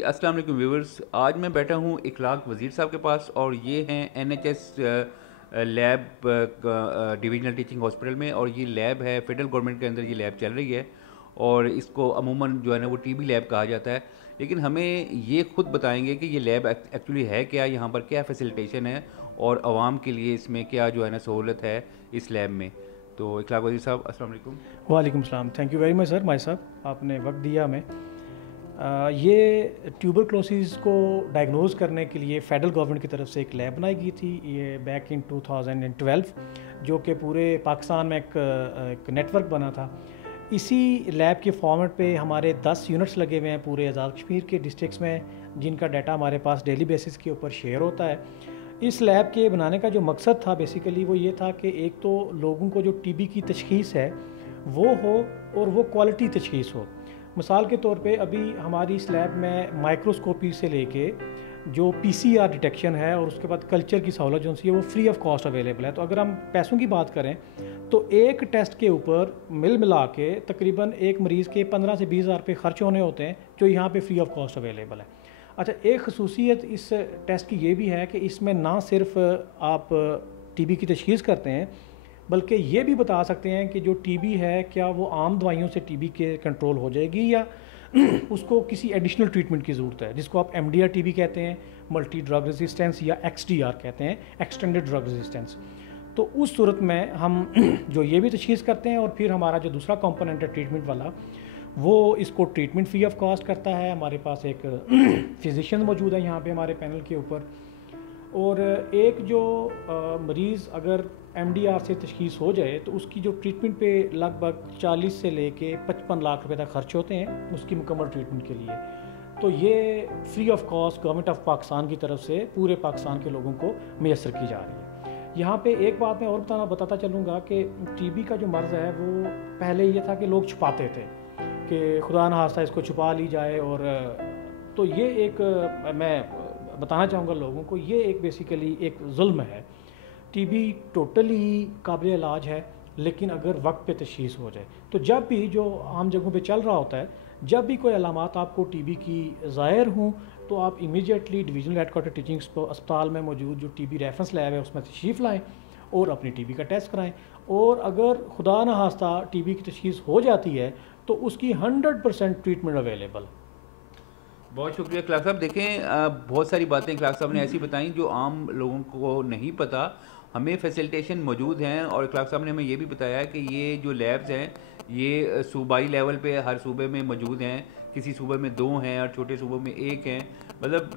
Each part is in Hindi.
अस्सलाम वालेकुम व्यूवर्स। आज मैं बैठा हूँ इखलाक वज़ीर साहब के पास और ये हैं NHS lab divisional teaching hospital में। और ये लैब है फेडरल गवर्नमेंट के अंदर, ये लैब चल रही है और इसको अमूमन जो है ना वो टीबी लैब कहा जाता है। लेकिन हमें ये खुद बताएंगे कि ये लैब एक्चुअली है क्या, यहाँ पर क्या फैसिलिटेशन है और आवाम के लिए इसमें क्या जो है ना सहूलत है इस लैब में। तो इखलाक वज़ीर साहब अस्सलाम वालेकुम। वालेकुम सलाम। Thank you very much sir, भाई साहब आपने वक्त दिया हमें। ये ट्यूबरक्लोसिस को डायग्नोज़ करने के लिए फ़ेडरल गवर्नमेंट की तरफ से एक लैब बनाई गई थी, ये बैक इन 2012, जो कि पूरे पाकिस्तान में एक नेटवर्क बना था। इसी लैब के फॉर्मेट पे हमारे 10 यूनिट्स लगे हुए हैं पूरे आज़ाद कश्मीर के डिस्ट्रिक्ट्स में, जिनका डाटा हमारे पास डेली बेसिस के ऊपर शेयर होता है। इस लैब के बनाने का जो मकसद था बेसिकली वो ये था कि एक तो लोगों को जो टीबी की तशख़ीस है वो हो और वो क्वालिटी तशख़ीस हो। मिसाल के तौर पे अभी हमारी इस लैब में माइक्रोस्कोपी से लेके जो पीसीआर डिटेक्शन है और उसके बाद कल्चर की सहूलत जो सी है वो फ्री ऑफ कॉस्ट अवेलेबल है। तो अगर हम पैसों की बात करें तो एक टेस्ट के ऊपर मिला के तकरीबन एक मरीज़ के 15 से 20 हज़ार रुपये खर्च होने होते हैं, जो यहाँ पे फ्री ऑफ कॉस्ट अवेलेबल है। अच्छा, एक खसूसियत इस टेस्ट की ये भी है कि इसमें ना सिर्फ आप टीबी की तशख़ीस करते हैं, बल्कि ये भी बता सकते हैं कि जो टीबी है क्या वो आम दवाइयों से टीबी के कंट्रोल हो जाएगी या उसको किसी एडिशनल ट्रीटमेंट की ज़रूरत है, जिसको आप एमडीआर टीबी कहते हैं, मल्टी ड्रग रेजिस्टेंस, या एक्सडीआर कहते हैं, एक्सटेंडेड ड्रग रेजिस्टेंस। तो उस सूरत में हम जो ये भी तशख़ीस करते हैं और फिर हमारा जो दूसरा कंपोनेंट है ट्रीटमेंट वाला, वो इसको ट्रीटमेंट फ्री ऑफ कॉस्ट करता है। हमारे पास एक फिजिशियन मौजूद है यहाँ पे हमारे पैनल के ऊपर, और एक जो मरीज़ अगर एमडीआर से तशख़ीस हो जाए तो उसकी जो ट्रीटमेंट पे लगभग 40 से लेके 55 लाख रुपए तक खर्च होते हैं उसकी मुकम्मल ट्रीटमेंट के लिए। तो ये free of cost government of Pakistan की तरफ से पूरे पाकिस्तान के लोगों को मैसर की जा रही है। यहाँ पे एक बात मैं और बताता चलूँगा कि टीबी का जो मर्ज़ है वो पहले ये था कि लोग छुपाते थे कि खुदा न खास्ता इसको छुपा ली जाए, और तो ये एक मैं बताना चाहूँगा लोगों को, ये एक बेसिकली एक जुल्म है। टीबी टोटली काबिल इलाज है, लेकिन अगर वक्त पे तशख़ीस हो जाए तो जब भी जो आम जगहों पे चल रहा होता है, जब भी कोई अलामात आपको टीबी की ज़ाहिर हों तो आप इमीडिएटली डिवीजनल हेडक्वार्टर टीचिंग अस्पताल में मौजूद जो टीबी रेफरेंस लैब है उसमें तशरीफ़ लाएँ और अपनी टीबी का टेस्ट कराएं। और अगर खुदा न खास्ता टीबी की तशख़ीस हो जाती है तो उसकी 100% ट्रीटमेंट अवेलेबल। बहुत शुक्रिया इखलाक साहब। देखें, बहुत सारी बातें इखलाक साहब ने ऐसी बताई जो आम लोगों को नहीं पता। हमें फैसिलिटेशन मौजूद हैं और इखलाक साहब ने हमें ये भी बताया कि ये जो लैब्स हैं ये सूबाई लेवल पे हर सूबे में मौजूद हैं, किसी सूबे में 2 हैं और छोटे सूबों में 1 हैं। मतलब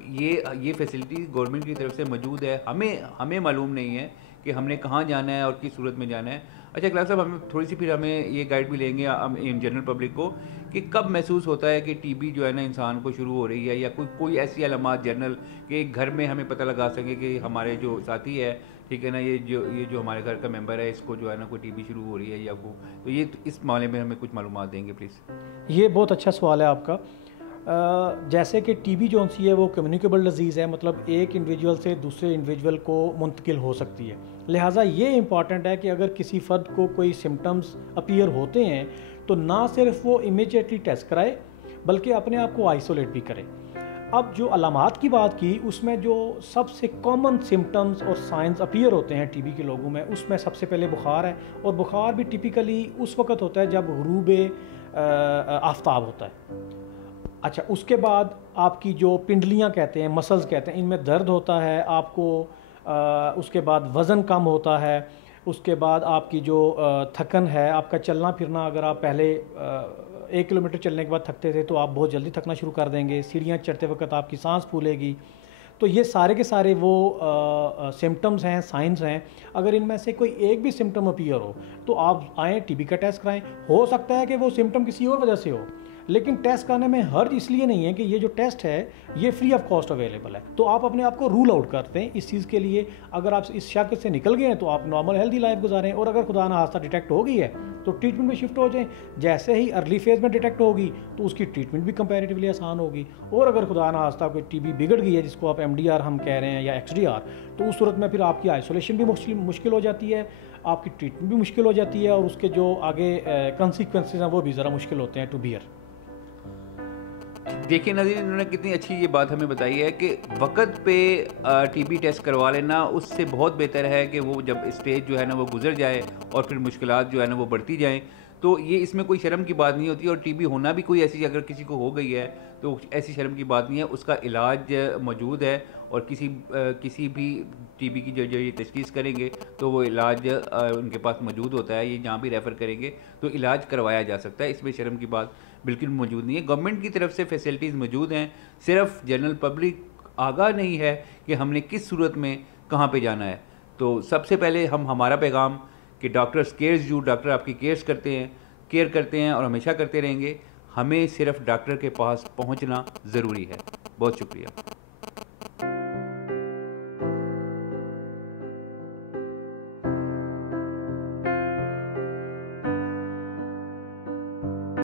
ये फैसिलिटी गवर्नमेंट की तरफ से मौजूद है। हमें मालूम नहीं है कि हमने कहाँ जाना है और किस सूरत में जाना है। अच्छा इखलाक साहब, हमें थोड़ी सी फिर हमें ये गाइड भी लेंगे इन जनरल पब्लिक को कि कब महसूस होता है कि टीबी जो है ना इंसान को शुरू हो रही है, या कोई ऐसी अलामात जनरल कि घर में हमें पता लगा सके कि हमारे जो साथी है, ठीक है ना, ये जो हमारे घर का मेंबर है इसको जो है ना कोई टीबी शुरू हो रही है या वो, तो ये इस मामले में हमें कुछ मालूमात देंगे प्लीज़। ये बहुत अच्छा सवाल है आपका। जैसे कि टीबी जो सी है वो कम्युनिकेबल डिजीज़ है, मतलब एक इंडिविजुअल से दूसरे इंडिविजुअल को मुंतकिल हो सकती है। लिहाजा ये इम्पॉर्टेंट है कि अगर किसी फ़र्द को कोई सिम्टम्स अपीयर होते हैं तो ना सिर्फ वो इमीडिएटली टेस्ट कराए बल्कि अपने आप को आइसोलेट भी करे। अब जो अलामात की बात की उसमें जो सबसे कॉमन सिम्टम्स और साइंस अपीयर होते हैं टीबी के लोगों में, उसमें सबसे पहले बुखार है, और बुखार भी टिपिकली उस वक़्त होता है जब ग़ुरूब आफ्ताब होता है। अच्छा, उसके बाद आपकी जो पिंडलियाँ कहते हैं, मसल्स कहते हैं, इनमें दर्द होता है आपको। उसके बाद वज़न कम होता है। उसके बाद आपकी जो थकन है, आपका चलना फिरना, अगर आप पहले 1 किलोमीटर चलने के बाद थकते थे तो आप बहुत जल्दी थकना शुरू कर देंगे। सीढ़ियाँ चढ़ते वक्त आपकी सांस फूलेगी। तो ये सारे के सारे वो सिम्टम्स हैं, साइंस हैं। अगर इनमें से कोई एक भी सिम्टम अपीयर हो तो आप आएँ, टीबी का टेस्ट कराएँ। हो सकता है कि वो सिम्टम किसी और वजह से हो, लेकिन टेस्ट कराने में हर्ज इसलिए नहीं है कि ये जो टेस्ट है ये फ्री ऑफ कॉस्ट अवेलेबल है, तो आप अपने आप को रूल आउट करते हैं इस चीज़ के लिए। अगर आप इस शक से निकल गए हैं तो आप नॉर्मल हेल्दी लाइफ गुजारें, और अगर खुदा ना खास्ता डिटेक्ट हो गई है तो ट्रीटमेंट में शिफ्ट हो जाएं। जैसे ही अर्ली फेज़ में डिटेक्ट होगी तो उसकी ट्रीटमेंट भी कंपैरेटिवली आसान होगी। और अगर खुदा ना खास्ता कोई टीबी बिगड़ गई है, जिसको आप एमडीआर हम कह रहे हैं या एक्सडीआर, तो उस सूरत में फिर आपकी आइसोलेशन भी मुश्किल हो जाती है, आपकी ट्रीटमेंट भी मुश्किल हो जाती है, और उसके जो आगे कंसिक्वेंसेज हैं वो भी ज़रा मुश्किल होते हैं टू बियर। देखिए नज़ीर, इन्होंने कितनी अच्छी ये बात हमें बताई है कि वक़्त पे टीबी टेस्ट करवा लेना उससे बहुत बेहतर है कि वो जब स्टेज जो है ना वो गुजर जाए और फिर मुश्किलात जो है ना वो बढ़ती जाएं। तो ये इसमें कोई शर्म की बात नहीं होती, और टीबी होना भी कोई ऐसी, अगर किसी को हो गई है तो ऐसी शर्म की बात नहीं है, उसका इलाज मौजूद है। और किसी भी टीबी की जो ये तशख़ीस करेंगे तो वो इलाज उनके पास मौजूद होता है। ये जहाँ भी रेफ़र करेंगे तो इलाज करवाया जा सकता है, इसमें शर्म की बात बिल्कुल मौजूद नहीं है। गवर्नमेंट की तरफ से फैसिलिटीज़ मौजूद हैं, सिर्फ जनरल पब्लिक आगाह नहीं है कि हमने किस सूरत में कहाँ पे जाना है। तो सबसे पहले हमारा पैगाम कि डॉक्टर्स केयर्स यू, डॉक्टर आपकी केयर करते हैं और हमेशा करते रहेंगे। हमें सिर्फ डॉक्टर के पास पहुंचना ज़रूरी है। बहुत शुक्रिया।